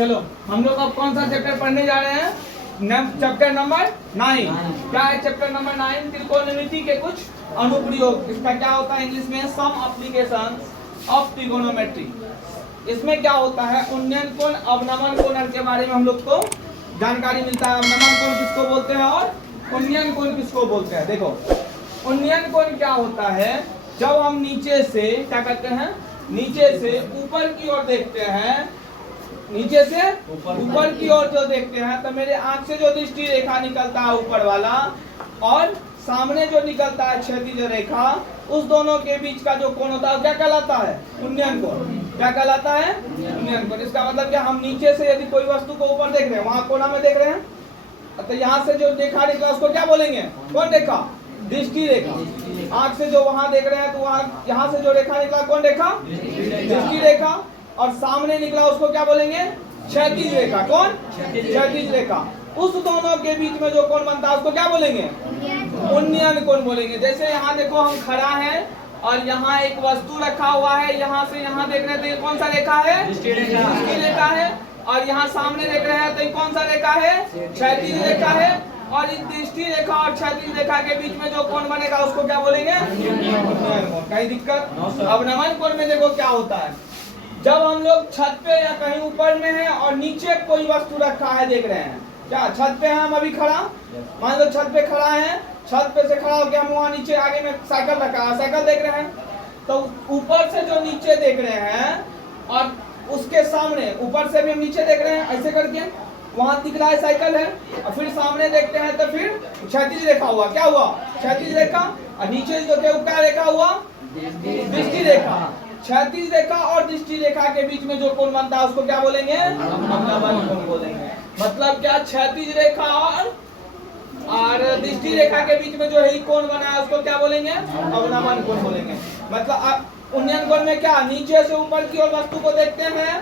चलो हम लोग अब कौन सा चैप्टर पढ़ने जा रहे हैं? Chapter number 9। क्या है चैप्टर नंबर 9? त्रिकोणमिति के कुछ अनुप्रयोग। इसका क्या होता है इंग्लिश में? Some application of trigonometry. इसमें क्या होता है? उन्नयन कोण, अवनमन कोण के बारे में हम लोग को जानकारी मिलता है। अवनमन कोण किसको बोलते हैं और उन्नयन कोण किसको बोलते हैं? देखो उन्नयन कोण क्या होता है? जब हम नीचे से क्या करते हैं, नीचे से ऊपर की ओर देखते हैं, नीचे से ऊपर की ओर जो देखते हैं तो मेरे आंख से जो दृष्टि रेखा निकलता है ऊपर वाला और सामने जो निकलता है क्षैतिज रेखा, उस दोनों के बीच का जो कोण होता है क्या कहलाता है? उन्नयन कोण। क्या कहलाता है? उन्नयन कोण। इसका मतलब क्या, हम नीचे से यदि कोई वस्तु को ऊपर देख रहे हैं, वहां कोना में देख रहे हैं, तो यहाँ से जो रेखा निकला उसको क्या बोलेंगे? कौन रेखा? दृष्टि रेखा। आंख से जो वहां देख रहे हैं तो वहां यहाँ से जो रेखा निकला कौन रेखा? दृष्टि रेखा। और सामने निकला उसको क्या बोलेंगे? क्षैतिज रेखा। कौन? क्षैतिज रेखा। उस दोनों के बीच में जो कोण बनता है उसको क्या बोलेंगे? उन्नयन कोण बोलेंगे। जैसे यहाँ देखो हम खड़ा है और यहाँ एक वस्तु रखा हुआ है, यहाँ से यहाँ देख रहे हैं तो ये कौन सा रेखा है? दृष्टि रेखा है। और यहाँ सामने देख रहे हैं तो ये कौन सा रेखा है? क्षैतिज रेखा है। और इस दृष्टि रेखा और क्षैतिज रेखा के बीच में जो कोण बनेगा उसको क्या बोलेंगे? उन्नयन कोण। कहीं दिक्कत? अवनमन कोण में देखो क्या होता है, जब हम लोग छत पे या कहीं ऊपर में है और नीचे कोई वस्तु रखा है, देख रहे हैं क्या? छत पे हैं हम अभी खड़ा, मान लो छत पे खड़ा है, छत पे से खड़ा होकर हम वहाँ नीचे आगे में साइकिल रखा है, साइकिल देख रहे हैं, तो ऊपर से जो नीचे देख रहे हैं और उसके सामने ऊपर से भी हम नीचे देख रहे हैं ऐसे करके, वहाँ दिख रहा है साइकिल है, और फिर सामने देखते हैं तो फिर क्षैतिज रेखा हुआ। क्या हुआ? क्षैतिज रेखा। और नीचे जो क्या रेखा हुआ? दृष्टि रेखा। क्षैतिज रेखा और दृष्टि रेखा के बीच में जो कोण बनता है उसको क्या बोलेंगे? अवनमन कोण बोलेंगे। मतलब क्या, क्षैतिज रेखा और दृष्टि रेखा के बीच में जो ही कोण बना है उसको क्या बोलेंगे? अवनमन कोण बोलेंगे। मतलब उन्नयन कोण में क्या, नीचे से ऊपर की ओर वस्तु को देखते हैं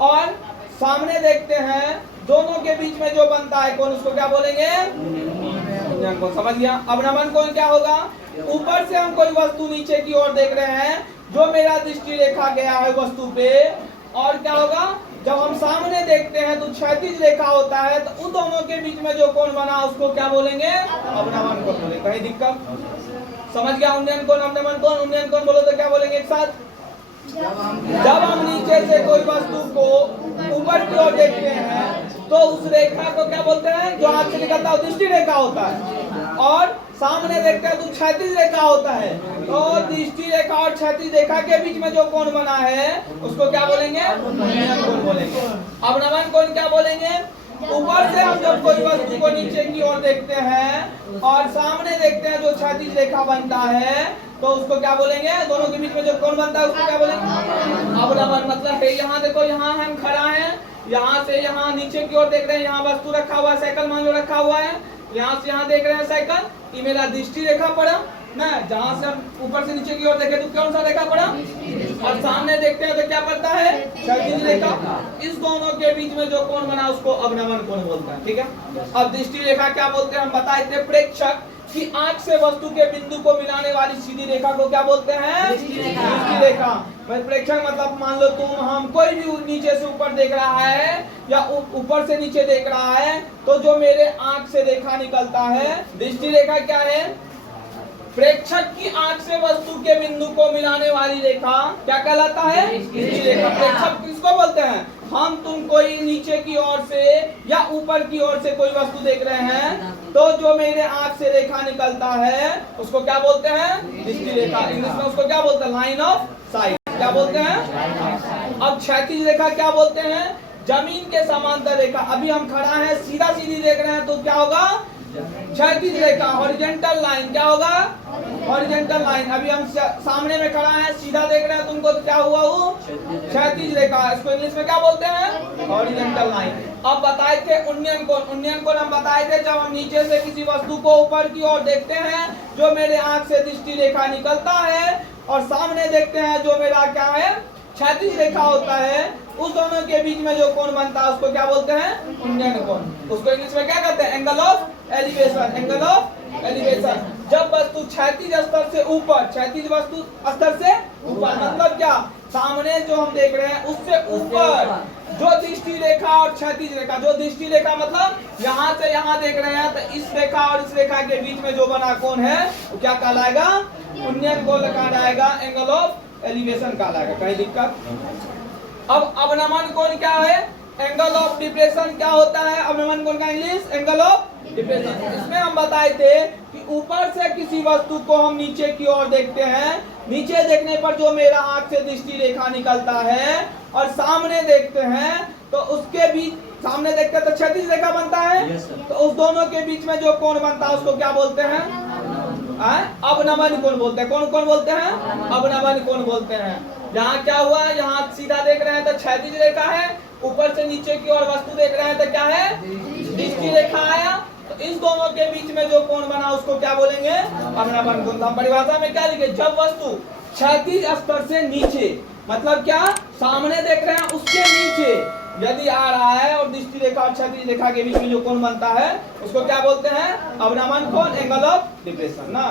और सामने देखते हैं, दोनों के बीच में जो बनता है कोण उसको क्या बोलेंगे? उन्नयन कोण। समझ गया? अवनमन कोण क्या होगा? ऊपर से हम कोई वस्तु नीचे की ओर देख रहे हैं, जो मेरा दृष्टि रेखा गया है वस्तु पे, और क्या होगा, जब हम सामने देखते हैं तो क्षैतिज रेखा होता है, तो उन दोनों के बीच में जो कोण बना उसको क्या बोलेंगे? अवनमन कोण बोलेंगे। कहीं दिक्कत? समझ गया? उन्नयन कोण, अवनमन कोण। उन्नयन कोण बोलो तो क्या बोलेंगे एक साथ? जब हम नीचे से कोई वस्तु को ऊपर की ओर देखते हैं तो उस रेखा को क्या बोलते हैं? जो आंख से निकलता है दृष्टि रेखा होता है, और सामने देखते हैं तो क्षैतिज रेखा होता है। तो दृष्टि रेखा और क्षैतिज रेखा के बीच में जो कोण बना है उसको क्या बोलेंगे? उन्नयन कोण बोलेंगे। अवनमन कोण क्या बोलेंगे? ऊपर से हम जब कोई वस्तु को नीचे की ओर देखते हैं और सामने देखते हैं जो क्षैतिज रेखा बनता है तो उसको क्या बोलेंगे? दोनों के बीच में जो कोण बनता है उसको क्या बोलेंगे? अवनमन। मतलब है यहाँ देखो, यहाँ हम खड़ा है, यहाँ से यहाँ नीचे की ओर देख रहे हैं, यहाँ वस्तु रखा हुआ है, साइकिल मान लो रखा हुआ है, यहाँ से यहाँ देख रहे हैं साइकिल, ये मेरा दृष्टि रेखा पड़ा ना, जहाँ से हम ऊपर से नीचे की ओर देखे तो कौन सा रेखा पड़ा? और सामने देखते हैं तो क्या पड़ता है? क्षैतिज रेखा। इस दोनों के बीच में जो कोण बना उसको अवनमन कोण बोलता है। ठीक है? अब दृष्टि रेखा क्या बोलते हैं हम बताए थे। प्रेक्षक की आंख से वस्तु के बिंदु को मिलाने वाली सीधी रेखा को क्या बोलते हैं? दृष्टि रेखा। प्रेक्षक मतलब मान लो तुम, हम, कोई भी नीचे से ऊपर देख रहा है या ऊपर से नीचे देख रहा है, तो जो मेरे आंख से रेखा निकलता है, दृष्टि रेखा क्या है? प्रेक्षक की आंख से वस्तु के बिंदु को मिलाने वाली रेखा क्या कहलाता है? दृष्टि रेखा। प्रेक्षक किसको बोलते हैं? हम तुम कोई नीचे की ओर से या ऊपर की ओर से कोई वस्तु देख रहे हैं तो जो मेरे आंख से रेखा निकलता है उसको क्या बोलते हैं? दृष्टि रेखा। इंग्लिश में उसको क्या बोलते हैं? Line of site. क्या बोलते हैं? अब क्षैतिज रेखा क्या बोलते हैं? जमीन के समांतर रेखा। अभी हम खड़ा है, सीधा सीधी देख रहे हैं तो क्या होगा? क्षैतिज रेखा। हॉरिजॉन्टल लाइन क्या होगा? Horizontal line. अभी हम सामने में खड़ा है, सीधा देख रहे हैं तुमको, तो क्या हुआ वो? क्षैतिज रेखा। इसको इंग्लिश में क्या बोलते हैं? Horizontal line. अब बताए थे उन्नयन कोण। उन्नयन कोण हम बताए थे जब हम नीचे से किसी वस्तु को ऊपर की ओर देखते हैं, जो मेरे आंख से दृष्टि रेखा निकलता है, और सामने देखते हैं जो मेरा क्या है? क्षैतिज रेखा होता है, उस दोनों के बीच में जो कोण बनता है उसको क्या बोलते हैं? उन्नयन कोण। उसको इंग्लिश में क्या कहते हैं? Angle of elevation. Angle of elevation. जब वस्तु क्षैतिज स्तर से ऊपर, क्षैतिज वस्तु स्तर से ऊपर मतलब क्या? सामने जो हम देख रहे हैं उससे ऊपर जो दृष्टि रेखा और क्षैतिज रेखा, जो दृष्टि रेखा मतलब यहाँ से यहाँ देख रहे हैं, तो इस रेखा और इस रेखा के बीच में जो बना कोण है वो क्या कहलाएगा? उन्नयन कोण कहलाएगा, एंगल ऑफ एलिवेशन कहलाएगा। कहीं दिक्कत? अब अवनमन कोण क्या है? एंगल ऑफ डिप्रेशन क्या होता है? अवनमन कोण का इंग्लिश एंगल ऑफ डिप्रेशन। इसमें हम बताए थे कि ऊपर से किसी वस्तु को हम नीचे की ओर देखते हैं, नीचे देखने पर जो मेरा आंख से दृष्टि रेखा निकलता है, और सामने देखते हैं तो उसके बीच, सामने देखते हैं तो क्षैतिज रेखा बनता है, तो उस दोनों के बीच में जो कोण बनता है उसको क्या बोलते हैं? अवनमन कोण बोलते हैं। कौन कौन बोलते हैं? अवनमन कोण बोलते हैं। यहाँ क्या हुआ? यहाँ सीधा देख रहे हैं तो क्षैतिज रेखा है, ऊपर से नीचे की ओर वस्तु देख रहे हैं तो क्या है? दृष्टि रेखा आया। तो इस दोनों के बीच में जो कोण बना उसको क्या बोलेंगे? अवनमन कोण। हम परिभाषा में क्या लिखे? जब वस्तु क्षैतिज स्तर से नीचे, मतलब क्या? सामने देख रहे हैं उसके नीचे यदि आ रहा है और दृष्टि रेखा और क्षैतिज रेखा के बीच में जो कोण बनता है उसको क्या बोलते हैं? अवनमन कोण, एंगल ऑफ डिप्रेशन ना।